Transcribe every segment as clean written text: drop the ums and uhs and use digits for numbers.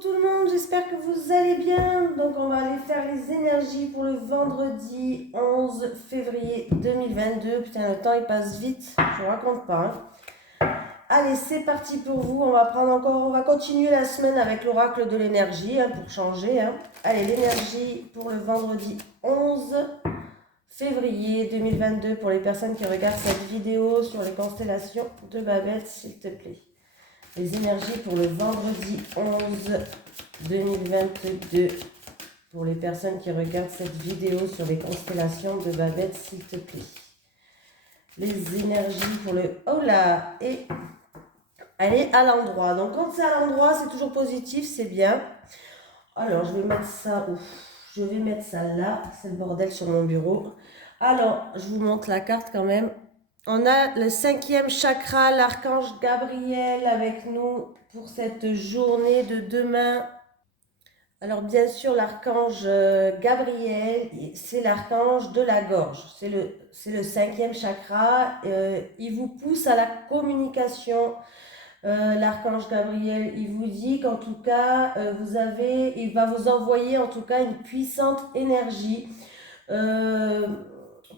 tout le monde, j'espère que vous allez bien. Donc on va aller faire les énergies pour le vendredi 11 février 2022. Putain, le temps il passe vite, je vous raconte pas. Allez, c'est parti pour vous. On va continuer la semaine avec l'oracle de l'énergie pour changer. Allez, l'énergie pour le vendredi 11 février 2022 pour les personnes qui regardent cette vidéo sur les constellations de Babette, s'il te plaît. Les énergies pour le vendredi 11 2022 pour les personnes qui regardent cette vidéo sur les constellations de Babette, s'il te plaît. Les énergies pour le... Oh là! Et elle est à l'endroit. Donc quand c'est à l'endroit, c'est toujours positif, c'est bien. Alors je vais mettre ça où? Je vais mettre ça là. C'est le bordel sur mon bureau. Alors, je vous montre la carte quand même. On a le 5e chakra, l'archange Gabriel avec nous pour cette journée de demain. Alors bien sûr, l'archange Gabriel, c'est l'archange de la gorge. C'est le 5e chakra. Il vous pousse à la communication. L'archange Gabriel, il vous dit qu'en tout cas, il va vous envoyer en tout cas une puissante énergie.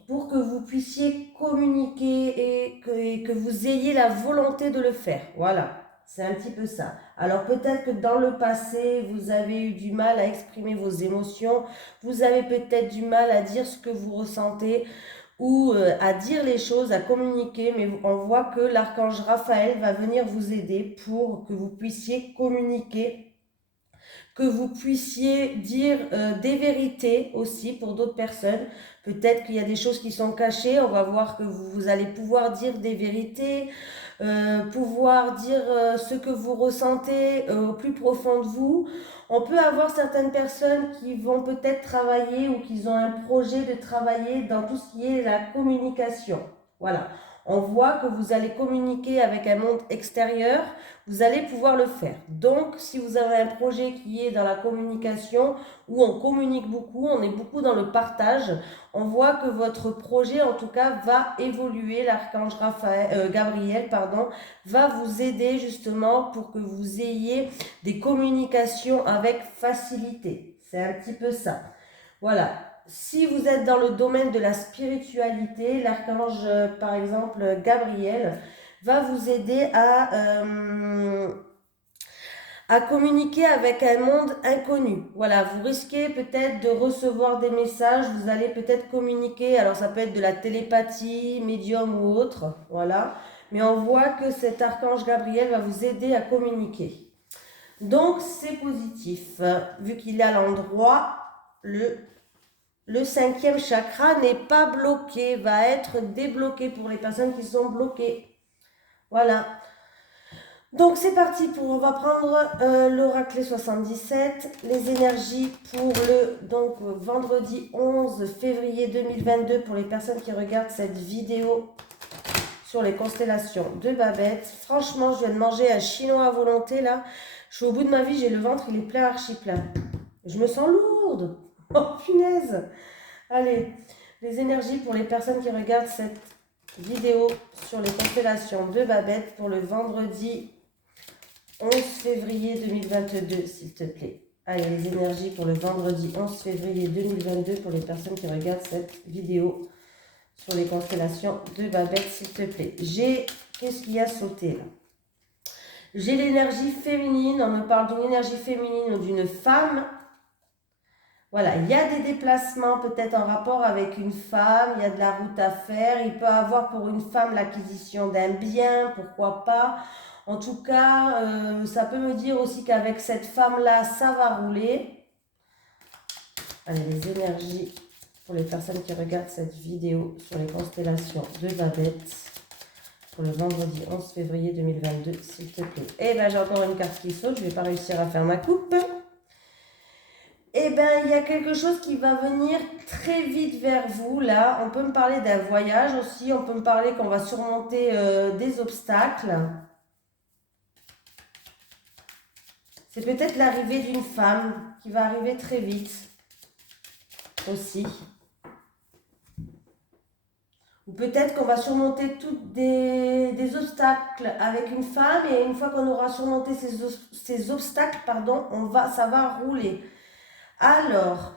Pour que vous puissiez communiquer et que vous ayez la volonté de le faire. Voilà, c'est un petit peu ça. Alors peut-être que dans le passé, vous avez eu du mal à exprimer vos émotions, vous avez peut-être du mal à dire ce que vous ressentez ou à dire les choses, à communiquer, mais on voit que l'archange Raphaël va venir vous aider pour que vous puissiez communiquer, que vous puissiez dire des vérités aussi pour d'autres personnes. Peut-être qu'il y a des choses qui sont cachées, on va voir que vous allez pouvoir dire des vérités, pouvoir dire ce que vous ressentez au plus profond de vous. On peut avoir certaines personnes qui vont peut-être travailler ou qui ont un projet de travailler dans tout ce qui est la communication. Voilà. On voit que vous allez communiquer avec un monde extérieur, vous allez pouvoir le faire. Donc, si vous avez un projet qui est dans la communication, où on communique beaucoup, on est beaucoup dans le partage, on voit que votre projet, en tout cas, va évoluer. L'archange Gabriel, va vous aider justement pour que vous ayez des communications avec facilité. C'est un petit peu ça. Voilà. Si vous êtes dans le domaine de la spiritualité, l'archange, par exemple, Gabriel, va vous aider à communiquer avec un monde inconnu. Voilà, vous risquez peut-être de recevoir des messages, vous allez peut-être communiquer, alors ça peut être de la télépathie, médium ou autre, voilà. Mais on voit que cet archange Gabriel va vous aider à communiquer. Donc c'est positif, vu qu'il est à l'endroit, le 5e chakra n'est pas bloqué, va être débloqué pour les personnes qui sont bloquées. Voilà. Donc c'est parti on va prendre l'oracle 77, les énergies pour le vendredi 11 février 2022 pour les personnes qui regardent cette vidéo sur les constellations de Babette. Franchement, je viens de manger un chinois à volonté là. Je suis au bout de ma vie, j'ai le ventre, il est plein archi plein. Je me sens lourde. Oh punaise. Allez, les énergies pour les personnes qui regardent cette vidéo sur les constellations de Babette pour le vendredi 11 février 2022, s'il te plaît. Allez, les énergies pour le vendredi 11 février 2022 pour les personnes qui regardent cette vidéo sur les constellations de Babette, s'il te plaît. Qu'est-ce qui a sauté là? J'ai l'énergie féminine, on me parle d'une énergie féminine ou d'une femme. Voilà, il y a des déplacements peut-être en rapport avec une femme, il y a de la route à faire, il peut avoir pour une femme l'acquisition d'un bien, pourquoi pas. En tout cas, ça peut me dire aussi qu'avec cette femme-là, ça va rouler. Allez, les énergies pour les personnes qui regardent cette vidéo sur les constellations de Babette pour le vendredi 11 février 2022, s'il te plaît. Eh bien, j'ai encore une carte qui saute, je ne vais pas réussir à faire ma coupe. Eh bien, il y a quelque chose qui va venir très vite vers vous, là. On peut me parler d'un voyage aussi, on peut me parler qu'on va surmonter des obstacles. C'est peut-être l'arrivée d'une femme qui va arriver très vite aussi. Ou Ou peut-être qu'on va surmonter toutes des obstacles avec une femme et une fois qu'on aura surmonté ces obstacles, pardon, ça va rouler. Alors,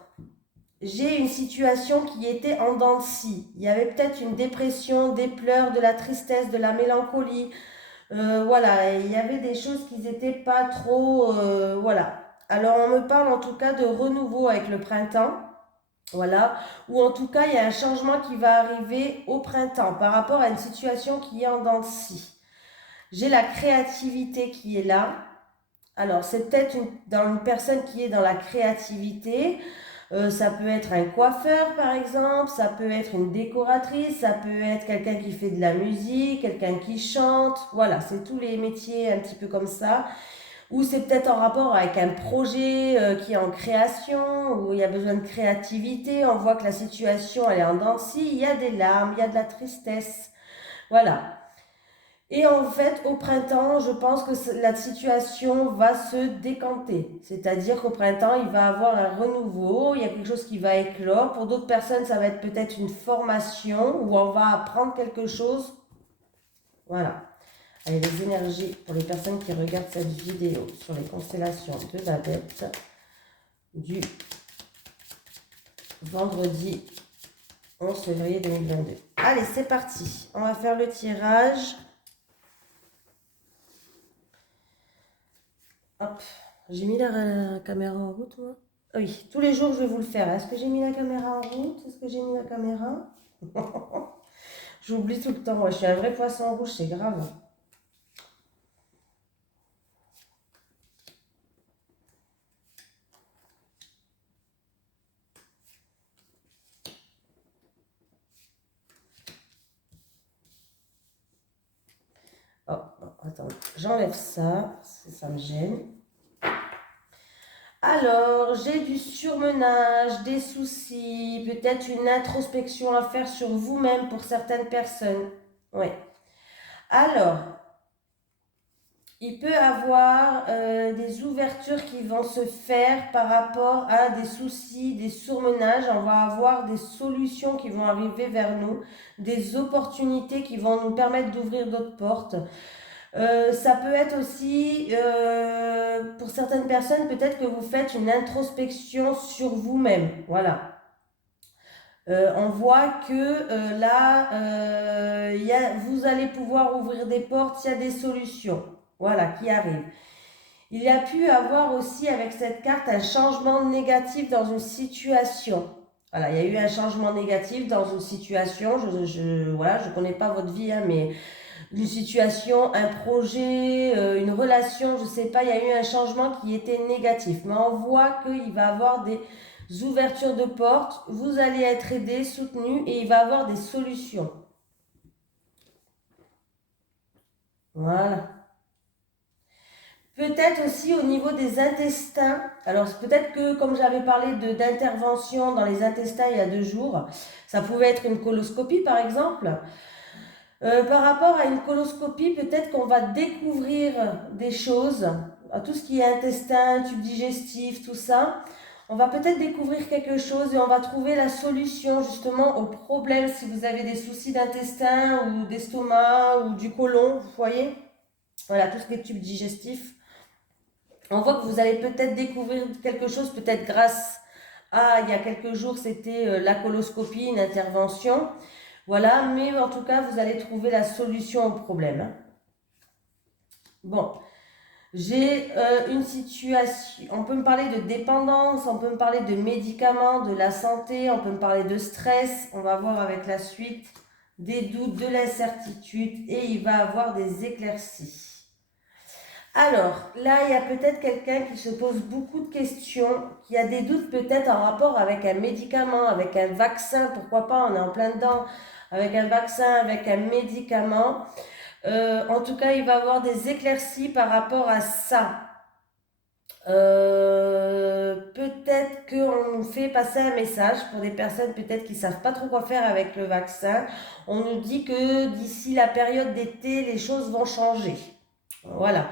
j'ai une situation qui était en dents de scie. Il y avait peut-être une dépression, des pleurs, de la tristesse, de la mélancolie. Voilà, il y avait des choses qui n'étaient pas trop... voilà. Alors, on me parle en tout cas de renouveau avec le printemps. Voilà. Ou en tout cas, il y a un changement qui va arriver au printemps par rapport à une situation qui est en dents de scie. J'ai la créativité qui est là. Alors, c'est peut-être dans une personne qui est dans la créativité. Ça peut être un coiffeur, par exemple. Ça peut être une décoratrice. Ça peut être quelqu'un qui fait de la musique, quelqu'un qui chante. Voilà, c'est tous les métiers un petit peu comme ça. Ou c'est peut-être en rapport avec un projet qui est en création, où il y a besoin de créativité. On voit que la situation, elle est en dents de scie. Il y a des larmes, il y a de la tristesse. Voilà. Et en fait, au printemps, je pense que la situation va se décanter. C'est-à-dire qu'au printemps, il va y avoir un renouveau, il y a quelque chose qui va éclore. Pour d'autres personnes, ça va être peut-être une formation où on va apprendre quelque chose. Voilà. Allez, les énergies pour les personnes qui regardent cette vidéo sur les constellations de Babette du vendredi 11 février 2022. Allez, c'est parti. On va faire le tirage. Hop, j'ai mis la caméra en route, moi. Oui, tous les jours, je vais vous le faire. Est-ce que j'ai mis la caméra en route? Est-ce que j'ai mis la caméra? J'oublie tout le temps. Moi, je suis un vrai poisson rouge, c'est grave. Oh, attends, j'enlève ça, ça me gêne. Alors, j'ai du surmenage, des soucis, peut-être une introspection à faire sur vous-même pour certaines personnes. Oui. Alors, il peut avoir des ouvertures qui vont se faire par rapport à des soucis, des surmenages. On va avoir des solutions qui vont arriver vers nous, des opportunités qui vont nous permettre d'ouvrir d'autres portes. Ça peut être aussi, pour certaines personnes, peut-être que vous faites une introspection sur vous-même. Voilà. On voit que là, vous allez pouvoir ouvrir des portes, il y a des solutions. Voilà, qui arrivent. Il y a pu avoir aussi avec cette carte un changement négatif dans une situation. Voilà, il y a eu un changement négatif dans une situation. Voilà, je connais pas votre vie, hein, mais une situation, un projet, une relation, je ne sais pas, il y a eu un changement qui était négatif. Mais on voit qu'il va y avoir des ouvertures de portes, vous allez être aidé, soutenu et il va y avoir des solutions. Voilà. Peut-être aussi au niveau des intestins. Alors peut-être que comme j'avais parlé d'intervention dans les intestins il y a 2 jours, ça pouvait être une coloscopie par exemple. Par rapport à une coloscopie, peut-être qu'on va découvrir des choses, à tout ce qui est intestin, tube digestif, tout ça. On va peut-être découvrir quelque chose et on va trouver la solution justement au problème si vous avez des soucis d'intestin ou d'estomac ou du côlon, vous voyez. Voilà, tout ce qui est tube digestif. On voit que vous allez peut-être découvrir quelque chose, peut-être grâce à, il y a quelques jours, c'était la coloscopie, une intervention. Voilà, mais en tout cas, vous allez trouver la solution au problème. Bon, j'ai une situation, on peut me parler de dépendance, on peut me parler de médicaments, de la santé, on peut me parler de stress, on va voir avec la suite des doutes, de l'incertitude et il va avoir des éclaircies. Alors, là, il y a peut-être quelqu'un qui se pose beaucoup de questions, qui a des doutes peut-être en rapport avec un médicament, avec un vaccin, pourquoi pas, on est en plein dedans, avec un vaccin, avec un médicament. En tout cas, il va y avoir des éclaircies par rapport à ça. Peut-être qu'on fait passer un message pour des personnes peut-être qui ne savent pas trop quoi faire avec le vaccin. On nous dit que d'ici la période d'été, les choses vont changer. Voilà.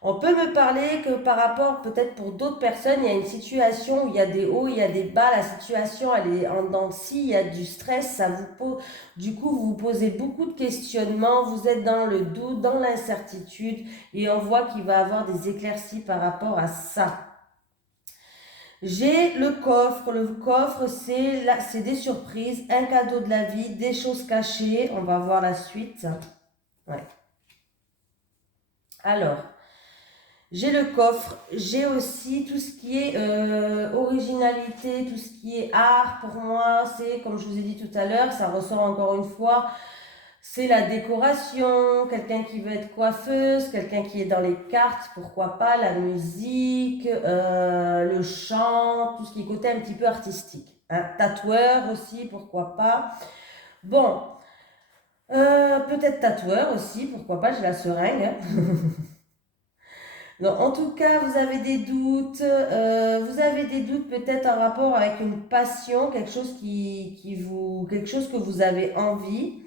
On peut me parler que par rapport, peut-être pour d'autres personnes, il y a une situation où il y a des hauts, il y a des bas, la situation elle est en dents de scie, il y a du stress, ça vous pose, du coup vous vous posez beaucoup de questionnements, vous êtes dans le doute, dans l'incertitude, et on voit qu'il va y avoir des éclaircies par rapport à ça. J'ai le coffre. Le coffre, c'est des surprises, un cadeau de la vie, des choses cachées. On va voir la suite. Ouais. Alors, j'ai le coffre. J'ai aussi tout ce qui est originalité, tout ce qui est art. Pour moi, c'est, comme je vous ai dit tout à l'heure, ça ressort encore une fois. C'est la décoration, quelqu'un qui veut être coiffeuse, quelqu'un qui est dans les cartes, pourquoi pas, la musique, le chant, tout ce qui est côté un petit peu artistique. Un tatoueur aussi, pourquoi pas. Bon, peut-être tatoueur aussi, pourquoi pas, j'ai la seringue. Hein. Non, en tout cas, vous avez des doutes peut-être en rapport avec une passion, quelque chose que vous avez envie.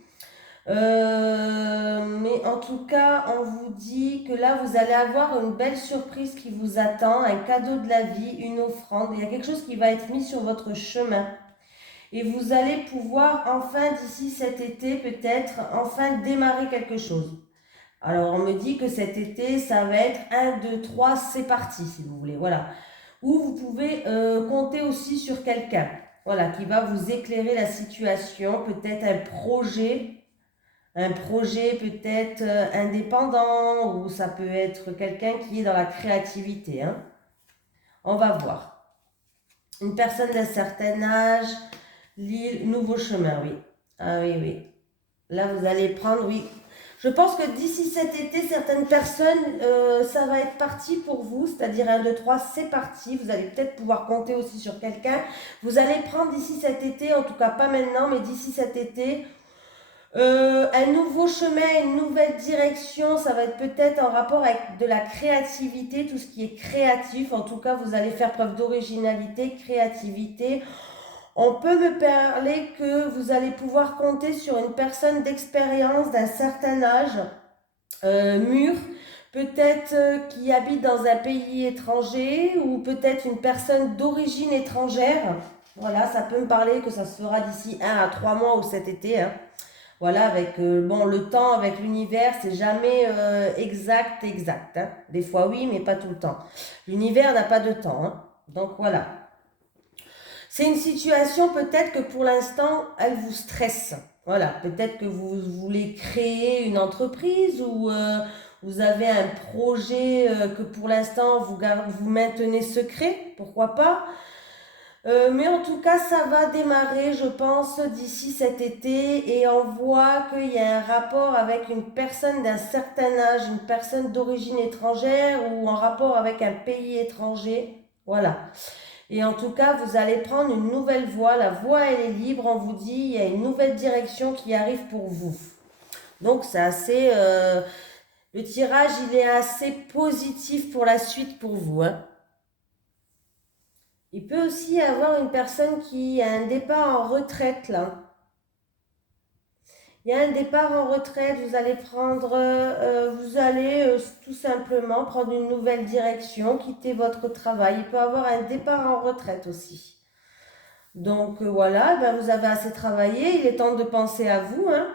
Mais en tout cas, on vous dit que là, vous allez avoir une belle surprise qui vous attend, un cadeau de la vie, une offrande. Il y a quelque chose qui va être mis sur votre chemin. Et vous allez pouvoir enfin, d'ici cet été, peut-être, enfin démarrer quelque chose. Alors, on me dit que cet été, ça va être un, 2, 3, c'est parti, si vous voulez. Voilà. Ou vous pouvez compter aussi sur quelqu'un. Voilà, qui va vous éclairer la situation, peut-être un projet peut-être indépendant ou ça peut être quelqu'un qui est dans la créativité. Hein. On va voir. Une personne d'un certain âge, l'île, nouveau chemin, oui. Ah oui, oui. Là, vous allez prendre, oui. Je pense que d'ici cet été, certaines personnes, ça va être parti pour vous, c'est-à-dire un 2 3 c'est parti. Vous allez peut-être pouvoir compter aussi sur quelqu'un. Vous allez prendre d'ici cet été, en tout cas pas maintenant, mais d'ici cet été, un nouveau chemin, une nouvelle direction, ça va être peut-être en rapport avec de la créativité, tout ce qui est créatif. En tout cas, vous allez faire preuve d'originalité, créativité. On peut me parler que vous allez pouvoir compter sur une personne d'expérience d'un certain âge, mûr, peut-être qui habite dans un pays étranger ou peut-être une personne d'origine étrangère. Voilà, ça peut me parler que ça se fera d'ici 1 à 3 mois ou cet été. Hein. Voilà, avec bon, le temps, avec l'univers, c'est jamais exact. Hein. Des fois oui, mais pas tout le temps. L'univers n'a pas de temps. Hein. Donc voilà. C'est une situation peut-être que pour l'instant, elle vous stresse. Voilà, peut-être que vous voulez créer une entreprise ou vous avez un projet que pour l'instant vous maintenez secret, pourquoi pas. Mais en tout cas, ça va démarrer, je pense, d'ici cet été et on voit qu'il y a un rapport avec une personne d'un certain âge, une personne d'origine étrangère ou en rapport avec un pays étranger. Voilà. Et en tout cas, vous allez prendre une nouvelle voie. La voie, elle est libre. On vous dit, il y a une nouvelle direction qui arrive pour vous. Donc, c'est assez... le tirage, il est assez positif pour la suite pour vous. Hein. Il peut aussi y avoir une personne qui a un départ en retraite, là. Il y a un départ en retraite, vous allez tout simplement prendre une nouvelle direction, quitter votre travail. Il peut y avoir un départ en retraite aussi. Donc voilà, ben, vous avez assez travaillé, il est temps de penser à vous. Hein.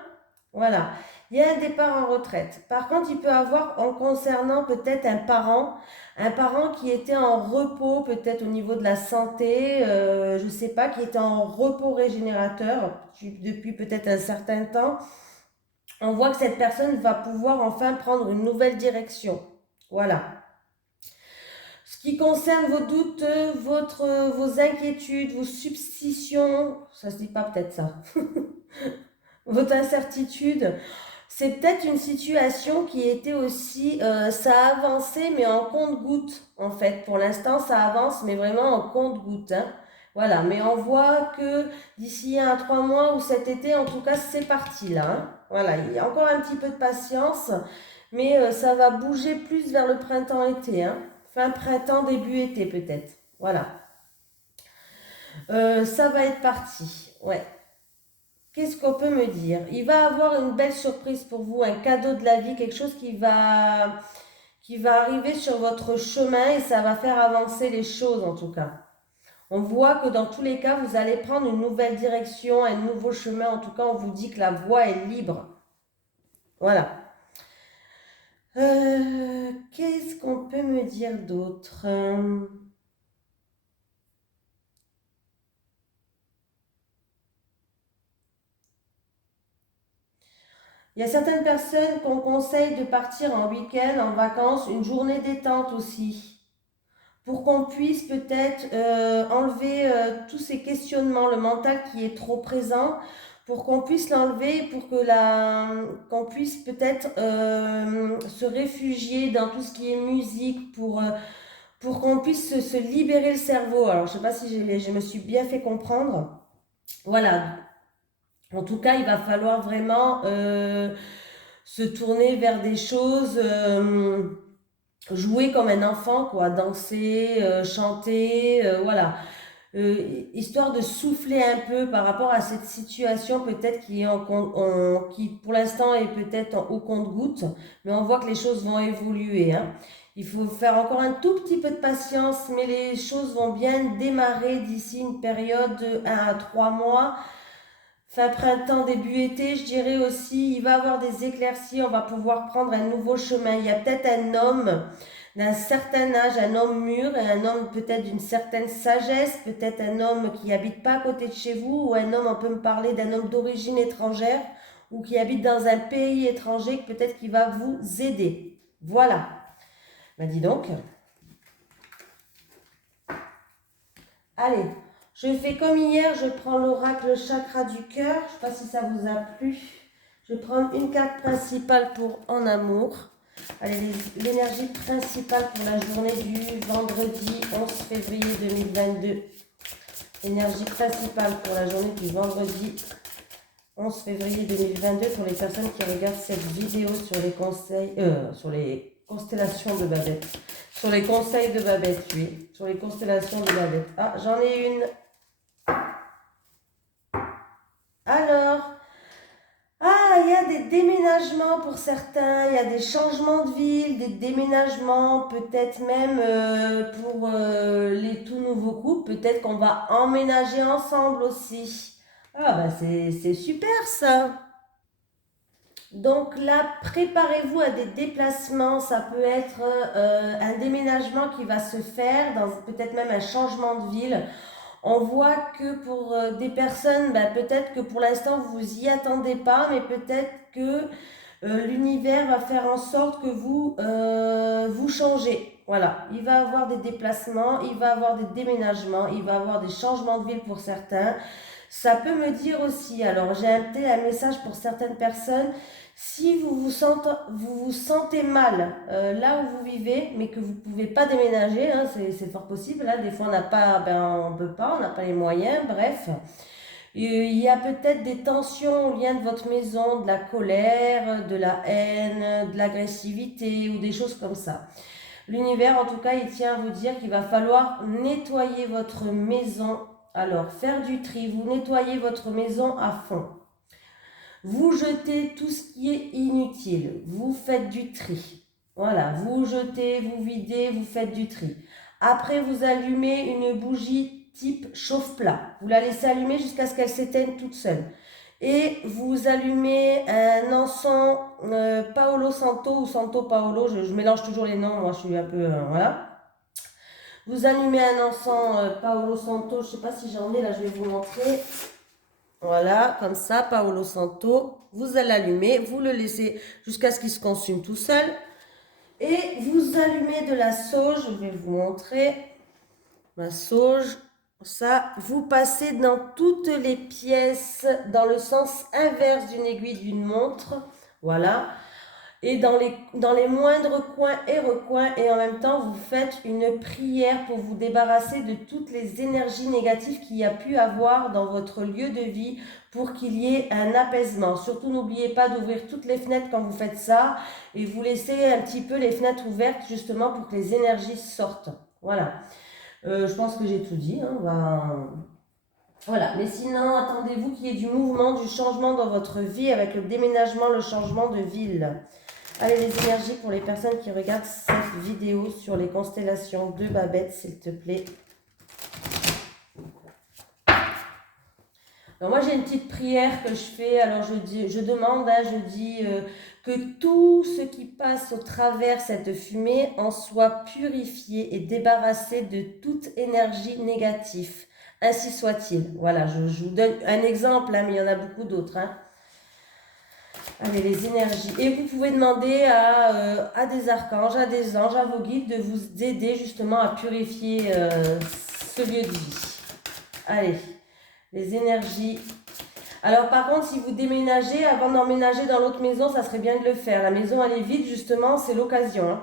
Voilà, il y a un départ en retraite. Par contre, il peut y avoir, en concernant peut-être un parent qui était en repos, peut-être au niveau de la santé, je ne sais pas, qui était en repos régénérateur depuis peut-être un certain temps. On voit que cette personne va pouvoir enfin prendre une nouvelle direction. Voilà. Ce qui concerne vos doutes, vos inquiétudes, vos substitutions, ça se dit pas peut-être ça, votre incertitude, c'est peut-être une situation qui était aussi, ça a avancé mais en compte-goutte en fait. Pour l'instant ça avance mais vraiment en compte-goutte. Hein. Voilà, mais on voit que d'ici 1 à 3 mois ou cet été, en tout cas c'est parti là. Hein. Voilà, il y a encore un petit peu de patience, mais ça va bouger plus vers le printemps-été. Hein. Fin printemps, début été peut-être. Voilà. Ça va être parti. Ouais. Qu'est-ce qu'on peut me dire? Il va avoir une belle surprise pour vous, un cadeau de la vie, quelque chose qui va arriver sur votre chemin et ça va faire avancer les choses en tout cas. On voit que dans tous les cas, vous allez prendre une nouvelle direction, un nouveau chemin. En tout cas, on vous dit que la voie est libre. Voilà. Qu'est-ce qu'on peut me dire d'autre? Il y a certaines personnes qu'on conseille de partir en week-end, en vacances, une journée détente aussi, pour qu'on puisse peut-être enlever tous ces questionnements, le mental qui est trop présent, pour qu'on puisse l'enlever, pour que qu'on puisse peut-être se réfugier dans tout ce qui est musique, pour qu'on puisse se libérer le cerveau. Alors, je ne sais pas si je me suis bien fait comprendre. Voilà. En tout cas, il va falloir vraiment se tourner vers des choses, jouer comme un enfant, quoi, danser, chanter, voilà. Histoire de souffler un peu par rapport à cette situation peut-être qui pour l'instant est peut-être au compte-goutte, mais on voit que les choses vont évoluer, hein. Il faut faire encore un tout petit peu de patience, mais les choses vont bien démarrer d'ici une période de 1 à 3 mois. Fin printemps, début été, je dirais aussi, il va y avoir des éclaircies, on va pouvoir prendre un nouveau chemin. Il y a peut-être un homme d'un certain âge, un homme mûr, et un homme peut-être d'une certaine sagesse, peut-être un homme qui habite pas à côté de chez vous, ou un homme, on peut me parler d'un homme d'origine étrangère, ou qui habite dans un pays étranger, peut-être qu'il va vous aider. Voilà. Ben dis donc. Allez, je fais comme hier, je prends l'oracle chakra du cœur. Je ne sais pas si ça vous a plu. Je vais prendre une carte principale pour en amour. Allez, l'énergie principale pour la journée du vendredi 11 février 2022. L'énergie principale pour la journée du vendredi 11 février 2022 pour les personnes qui regardent cette vidéo sur les conseils, sur les constellations de Babette. Sur les conseils de Babette, oui. Sur les constellations de Babette. Ah, j'en ai une. Alors, il y a des déménagements pour certains, il y a des changements de ville, des déménagements, peut-être même pour les tout nouveaux couples, peut-être qu'on va emménager ensemble aussi. Ah, bah c'est super ça. Donc là, préparez-vous à des déplacements. Ça peut être un déménagement qui va se faire, dans peut-être même un changement de ville. On voit que pour des personnes, bah, peut-être que pour l'instant vous vous y attendez pas, mais peut-être que l'univers va faire en sorte que vous changez. Voilà, il va y avoir des déplacements, il va y avoir des déménagements, il va y avoir des changements de ville pour certains. Ça peut me dire aussi, alors j'ai un message pour certaines personnes, si vous vous sentez mal là où vous vivez, mais que vous ne pouvez pas déménager, hein, c'est fort possible, hein, des fois on n'a pas, on ne peut pas, on n'a pas les moyens, bref. Il y a peut-être des tensions au lien de votre maison, de la colère, de la haine, de l'agressivité ou des choses comme ça. L'univers, en tout cas, il tient à vous dire qu'il va falloir nettoyer votre maison. Alors, faire du tri, vous nettoyez votre maison à fond. Vous jetez tout ce qui est inutile. Vous faites du tri. Voilà, vous jetez, vous videz, vous faites du tri. Après, vous allumez une bougie type chauffe-plat. Vous la laissez allumer jusqu'à ce qu'elle s'éteigne toute seule. Et vous allumez un encens Paolo Santo ou Santo Paolo. Je mélange toujours les noms, moi je suis un peu... voilà. Vous allumez un encens Paolo Santo. Je ne sais pas si j'en ai, là je vais vous montrer. Voilà, comme ça, Paolo Santo. Vous allez l'allumer, vous le laissez jusqu'à ce qu'il se consume tout seul. Et vous allumez de la sauge, je vais vous montrer. Ma sauge, ça, vous passez dans toutes les pièces, dans le sens inverse d'une aiguille d'une montre. Voilà. Et dans les moindres coins et recoins, et en même temps, vous faites une prière pour vous débarrasser de toutes les énergies négatives qu'il y a pu avoir dans votre lieu de vie pour qu'il y ait un apaisement. Surtout, n'oubliez pas d'ouvrir toutes les fenêtres quand vous faites ça et vous laissez un petit peu les fenêtres ouvertes justement pour que les énergies sortent. Voilà. Je pense que j'ai tout dit. Hein. Voilà, mais sinon, attendez-vous qu'il y ait du mouvement, du changement dans votre vie avec le déménagement, le changement de ville. Allez, les énergies pour les personnes qui regardent cette vidéo sur les constellations de Babette, s'il te plaît. Alors moi, j'ai une petite prière que je fais. Alors je demande, hein, je dis que tout ce qui passe au travers cette fumée en soit purifié et débarrassé de toute énergie négative. Ainsi soit-il. Voilà, je vous donne un exemple, hein, mais il y en a beaucoup d'autres. Hein. Allez, les énergies. Et vous pouvez demander à des archanges, à des anges, à vos guides de vous aider justement à purifier ce lieu de vie. Allez, les énergies. Alors par contre, si vous déménagez, avant d'emménager dans l'autre maison, ça serait bien de le faire. La maison, elle est vide, justement, c'est l'occasion. Hein.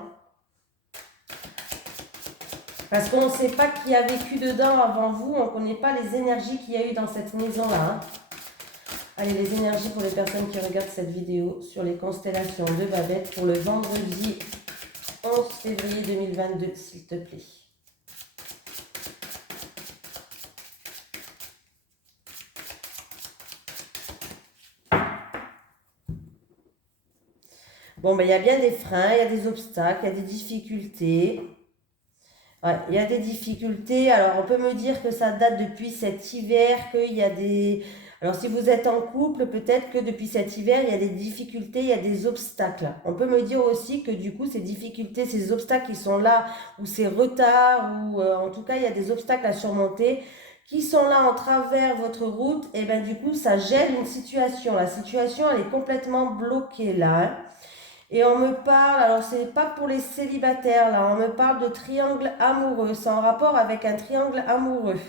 Parce qu'on ne sait pas qui a vécu dedans avant vous, on ne connaît pas les énergies qu'il y a eu dans cette maison-là. Hein. Allez, les énergies pour les personnes qui regardent cette vidéo sur les constellations de Babette pour le vendredi 11 février 2022, s'il te plaît. Bon, ben, il y a bien des freins, il y a des obstacles, il y a des difficultés. Ouais, il y a des difficultés. Alors, on peut me dire que ça date depuis cet hiver, qu'il y a des... Alors, si vous êtes en couple, peut-être que depuis cet hiver, il y a des difficultés, il y a des obstacles. On peut me dire aussi que du coup, ces difficultés, ces obstacles qui sont là, ou ces retards, ou en tout cas, il y a des obstacles à surmonter, qui sont là en travers votre route, et bien du coup, ça gèle une situation. La situation, elle est complètement bloquée là. Hein. Et on me parle, alors c'est pas pour les célibataires là, on me parle de triangle amoureux. C'est en rapport avec un triangle amoureux.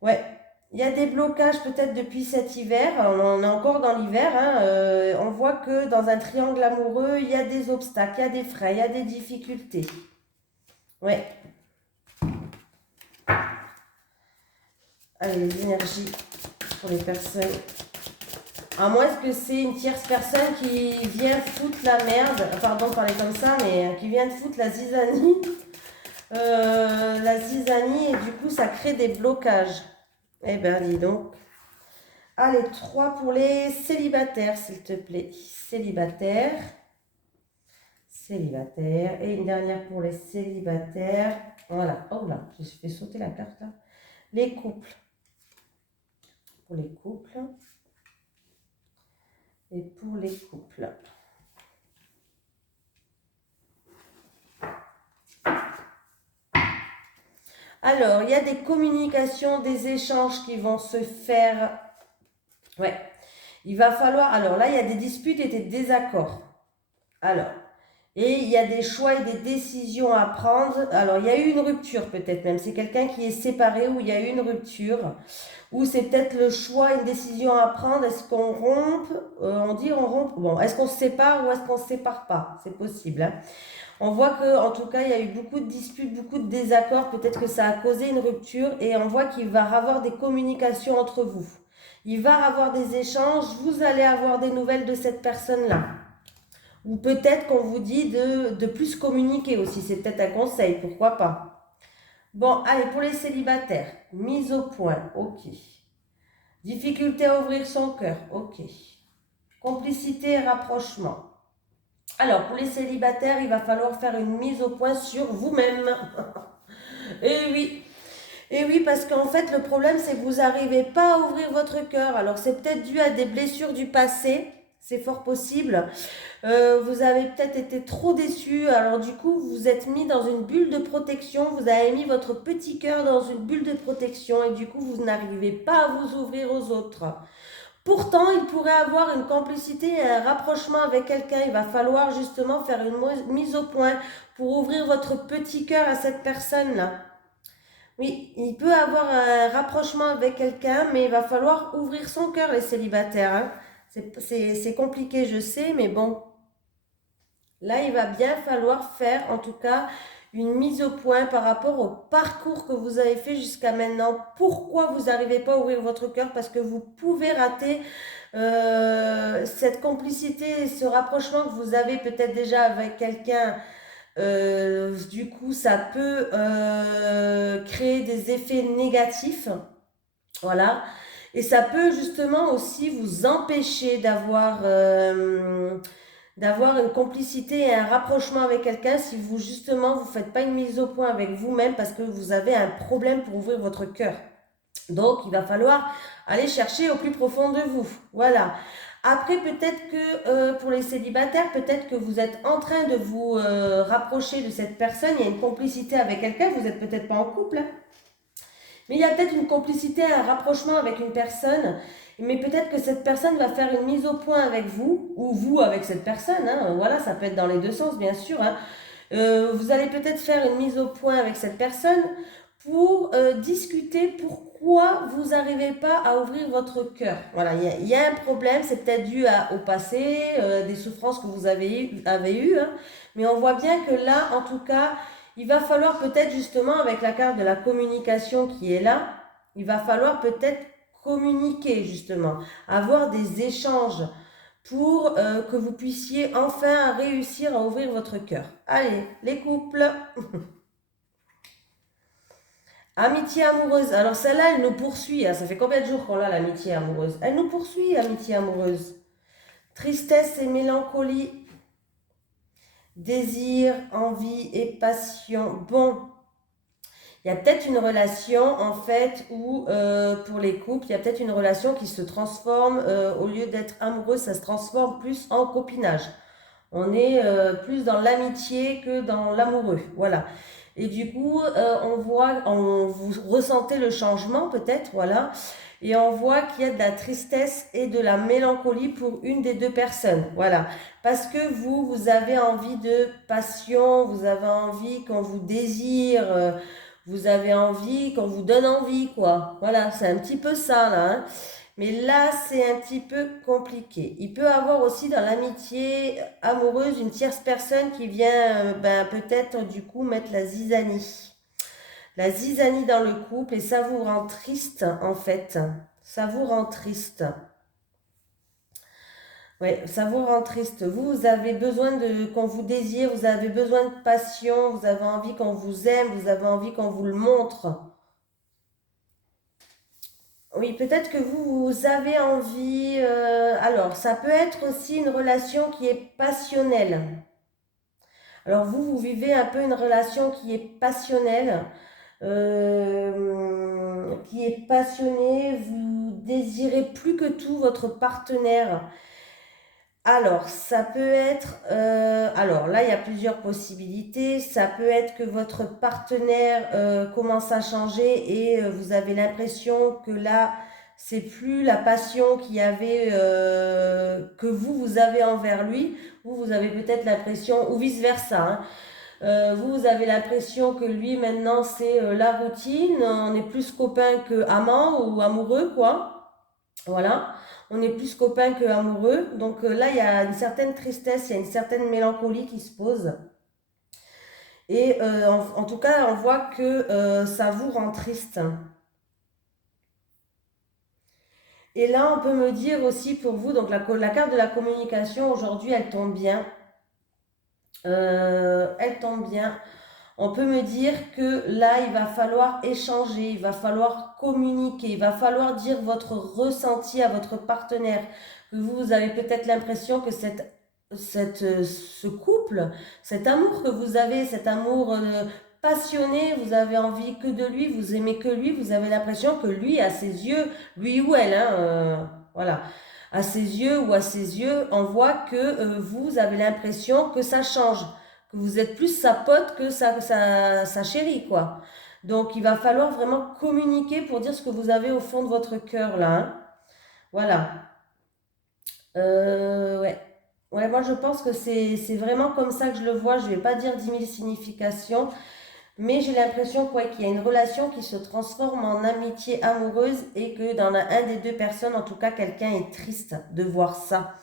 Ouais, il y a des blocages peut-être depuis cet hiver, on est encore dans l'hiver, hein, on voit que dans un triangle amoureux, il y a des obstacles, il y a des freins, il y a des difficultés. Ouais. Allez, les énergies pour les personnes. À moins que c'est une tierce personne qui vient foutre la merde, pardon de parler comme ça, mais qui vient de foutre la zizanie. La zizanie, et du coup, ça crée des blocages. Eh ben, dis donc. Allez, 3 pour les célibataires, s'il te plaît. Célibataires. Célibataires. Et une dernière pour les célibataires. Voilà. Oh là, j'ai fait sauter la carte là. Les couples. Pour les couples. Et pour les couples. Alors, il y a des communications, des échanges qui vont se faire. Ouais. Il va falloir. Alors là, il y a des disputes et des désaccords. Alors. Et il y a des choix et des décisions à prendre. Alors, il y a eu une rupture peut-être même. C'est quelqu'un qui est séparé ou il y a eu une rupture. Ou c'est peut-être le choix, une décision à prendre. Est-ce qu'on rompt on dit on rompt. Bon, est-ce qu'on se sépare ou est-ce qu'on ne se sépare pas? C'est possible. Hein. On voit que, en tout cas, il y a eu beaucoup de disputes, beaucoup de désaccords. Peut-être que ça a causé une rupture et on voit qu'il va y avoir des communications entre vous. Il va y avoir des échanges. Vous allez avoir des nouvelles de cette personne-là. Ou peut-être qu'on vous dit de plus communiquer aussi. C'est peut-être un conseil, pourquoi pas. Bon, allez, pour les célibataires. Mise au point, ok. Difficulté à ouvrir son cœur, ok. Complicité et rapprochement. Alors, pour les célibataires, il va falloir faire une mise au point sur vous-même. Et oui, parce qu'en fait, le problème, c'est que vous n'arrivez pas à ouvrir votre cœur. Alors, c'est peut-être dû à des blessures du passé. C'est fort possible. Vous avez peut-être été trop déçu. Alors, du coup, vous vous êtes mis dans une bulle de protection. Vous avez mis votre petit cœur dans une bulle de protection. Et du coup, vous n'arrivez pas à vous ouvrir aux autres. Pourtant, il pourrait avoir une complicité et un rapprochement avec quelqu'un. Il va falloir justement faire une mise au point pour ouvrir votre petit cœur à cette personne-là. Oui, il peut avoir un rapprochement avec quelqu'un, mais il va falloir ouvrir son cœur, les célibataires. Hein. C'est compliqué, je sais, mais bon. Là, il va bien falloir faire, en tout cas, une mise au point par rapport au parcours que vous avez fait jusqu'à maintenant. Pourquoi vous n'arrivez pas à ouvrir votre cœur? Parce que vous pouvez rater cette complicité, ce rapprochement que vous avez peut-être déjà avec quelqu'un. Du coup, ça peut créer des effets négatifs. Voilà. Et ça peut justement aussi vous empêcher d'avoir d'avoir une complicité et un rapprochement avec quelqu'un si vous, justement, vous ne faites pas une mise au point avec vous-même parce que vous avez un problème pour ouvrir votre cœur. Donc, il va falloir aller chercher au plus profond de vous. Voilà. Après, peut-être que pour les célibataires, peut-être que vous êtes en train de vous rapprocher de cette personne. Il y a une complicité avec quelqu'un. Vous n'êtes peut-être pas en couple, hein. Mais il y a peut-être une complicité, un rapprochement avec une personne. Mais peut-être que cette personne va faire une mise au point avec vous, ou vous avec cette personne, hein. Voilà, ça peut être dans les deux sens, bien sûr, hein. Vous allez peut-être faire une mise au point avec cette personne pour discuter pourquoi vous n'arrivez pas à ouvrir votre cœur. Voilà, il y a un problème, c'est peut-être dû au passé, des souffrances que vous avez eues, hein, mais on voit bien que là, en tout cas, il va falloir peut-être justement, avec la carte de la communication qui est là, il va falloir peut-être communiquer justement, avoir des échanges pour que vous puissiez enfin réussir à ouvrir votre cœur. Allez, les couples. Amitié amoureuse. Alors celle-là, elle nous poursuit, hein. Ça fait combien de jours qu'on a l'amitié amoureuse? Elle nous poursuit, amitié amoureuse. Tristesse et mélancolie. Désir, envie et passion. Bon, il y a peut-être une relation en fait où pour les couples, il y a peut-être une relation qui se transforme, au lieu d'être amoureuse, ça se transforme plus en copinage. On est plus dans l'amitié que dans l'amoureux. Voilà. Et du coup, vous ressentez le changement peut-être, voilà. Et on voit qu'il y a de la tristesse et de la mélancolie pour une des deux personnes. Voilà. Parce que vous avez envie de passion, vous avez envie qu'on vous désire, vous avez envie qu'on vous donne envie, quoi. Voilà, c'est un petit peu ça, là, hein. Mais là, c'est un petit peu compliqué. Il peut y avoir aussi dans l'amitié amoureuse une tierce personne qui vient peut-être du coup mettre la zizanie. La zizanie dans le couple et ça vous rend triste en fait. Ça vous rend triste. Oui, ça vous rend triste. Vous avez besoin de qu'on vous désire, vous avez besoin de passion, vous avez envie qu'on vous aime, vous avez envie qu'on vous le montre. Oui, peut-être que vous avez envie. Alors, ça peut être aussi une relation qui est passionnelle. Alors, vous vivez un peu une relation qui est passionnelle, qui est passionnée. Vous désirez plus que tout votre partenaire. Alors, ça peut être, alors là, il y a plusieurs possibilités. Ça peut être que votre partenaire commence à changer et vous avez l'impression que là, c'est plus la passion qu'il y avait, que vous avez envers lui. Vous avez peut-être l'impression, ou vice-versa, hein. Vous avez l'impression que lui, maintenant, c'est la routine. On est plus copain que amant ou amoureux, quoi. Voilà, on est plus copains que amoureux. Donc là, il y a une certaine tristesse, il y a une certaine mélancolie qui se pose. Et en tout cas, on voit que ça vous rend triste. Et là, on peut me dire aussi pour vous, donc la carte de la communication, aujourd'hui, elle tombe bien. Elle tombe bien. On peut me dire que là, il va falloir échanger, il va falloir communiquer, il va falloir dire votre ressenti à votre partenaire. Que vous avez peut-être l'impression que ce couple, cet amour que vous avez, cet amour passionné, vous avez envie que de lui, vous aimez que lui, vous avez l'impression que lui, à ses yeux, lui ou elle, hein, voilà, à ses yeux ou à ses yeux, on voit que vous avez l'impression que ça change, que vous êtes plus sa pote que sa chérie, quoi. Donc, il va falloir vraiment communiquer pour dire ce que vous avez au fond de votre cœur, là, hein. Voilà. Ouais. Ouais, moi, je pense que c'est vraiment comme ça que je le vois. Je vais pas dire 10 000 significations, mais j'ai l'impression qu'il y a une relation qui se transforme en amitié amoureuse et que dans un des deux personnes, en tout cas, quelqu'un est triste de voir ça.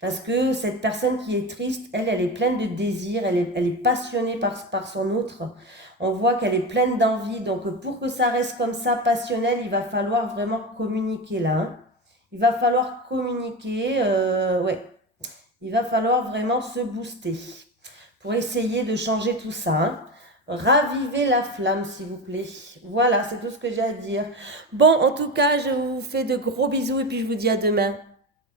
Parce que cette personne qui est triste, elle est pleine de désir, elle est passionnée par son autre. On voit qu'elle est pleine d'envie. Donc pour que ça reste comme ça, passionnel, il va falloir vraiment communiquer là, hein. Il va falloir communiquer, ouais. Il va falloir vraiment se booster pour essayer de changer tout ça, hein. Ravivez la flamme, s'il vous plaît. Voilà, c'est tout ce que j'ai à dire. Bon, en tout cas, je vous fais de gros bisous et puis je vous dis à demain.